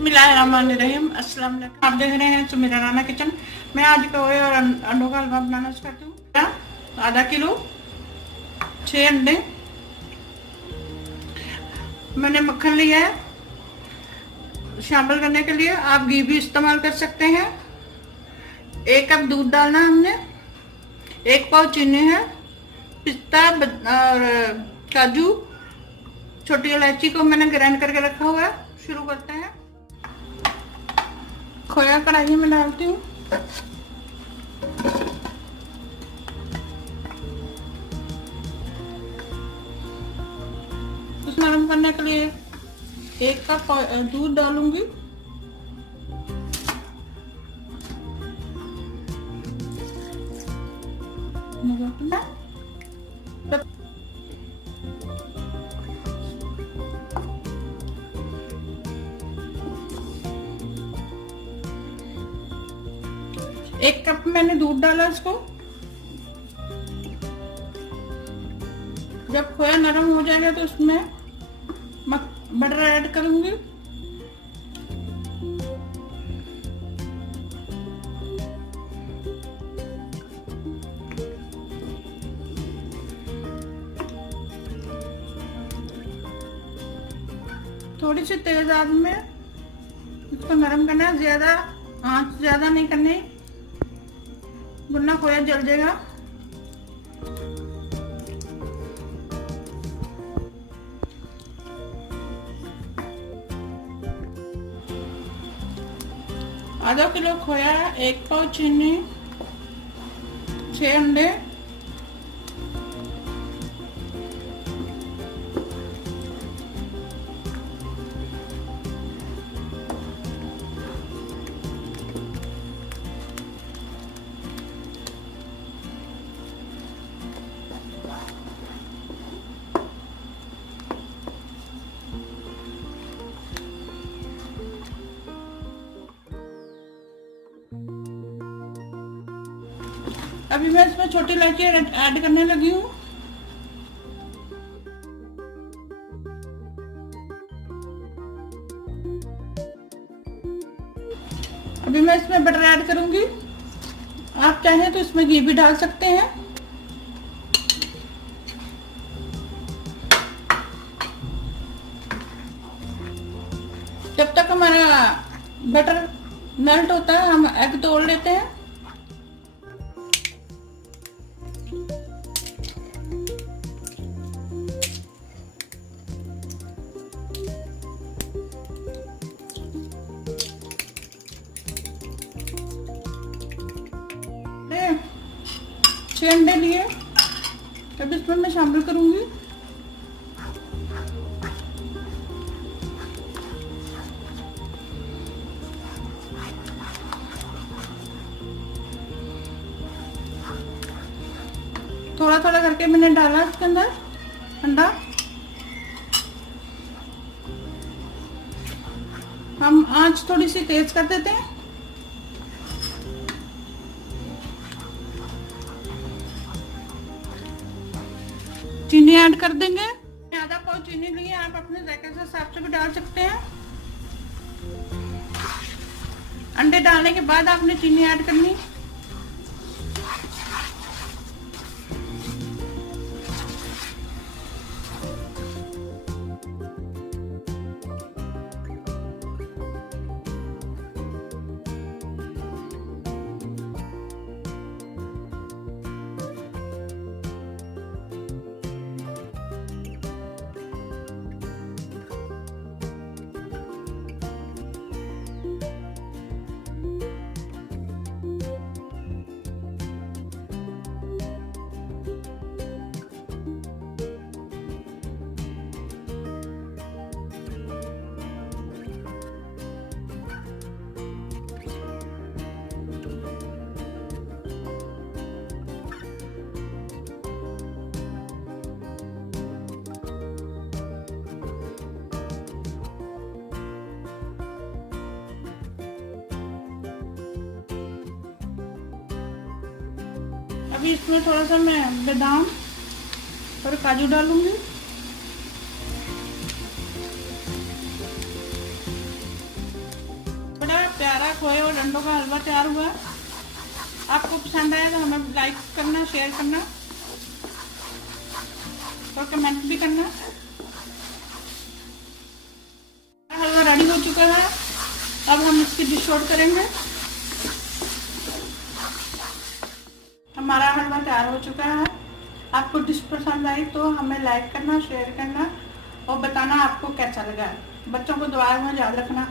बिस्मिल्लाहिर्रहमानिर्रहीम। अस्सलाम वालेकुम। आप देख रहे हैं तो मेरा राना किचन। मैं आज खोए और अंडों का हलवा बनाना चाहती हूँ। आधा किलो 6 अंडे, मैंने मक्खन लिया है शामिल करने के लिए। आप घी भी इस्तेमाल कर सकते हैं। 1 कप दूध डालना हमने, 1 पाव चीनी है, पिस्ता और काजू, छोटी इलायची को मैंने ग्राइंड करके रखा हुआ है। शुरू करते हैं। खोया कढ़ाई में डालती हूँ। उस नरम करने के लिए 1 कप दूध डालूंगी। एक कप मैंने दूध डाला इसको। जब खोया नरम हो जाएगा तो उसमें बटर ऐड करूंगी। थोड़ी सी तेज आंच में इसको नरम करना है, ज्यादा आंच ज्यादा नहीं करनी वरना खोया जल जाएगा। आधा किलो खोया, 1 पाव चीनी, 6 अंडे, अभी मैं इसमें छोटी इलायची ऐड करने लगी हूँ। अभी मैं इसमें बटर ऐड करूंगी। आप चाहें तो इसमें घी भी डाल सकते हैं। जब तक हमारा बटर मेल्ट होता है हम एग तोड़ लेते हैं। छह अंडे लिए, तब इसमें मैं शामिल करूंगी। थोड़ा थोड़ा करके मैंने डाला इसके अंदर अंडा। हम आंच थोड़ी सी तेज कर देते हैं। चीनी ऐड कर देंगे। आधा पाव चीनी लिए, आप अपने जायके के हिसाब से भी डाल सकते हैं। अंडे डालने के बाद आपने चीनी ऐड करनी। अभी इसमें थोड़ा सा मैं बादाम और काजू डालूंगी। खोए और अंडों का हलवा तैयार हुआ है। आपको पसंद आया तो हमें लाइक करना, शेयर करना और कमेंट भी करना। हलवा रेडी हो चुका है, अब हम इसकी डिश आउट करेंगे। हमारा हलवा तैयार हो चुका है। आपको डिश पसंद आई तो हमें लाइक करना, शेयर करना और बताना आपको कैसा लगा। बच्चों को दुआ में याद रखना।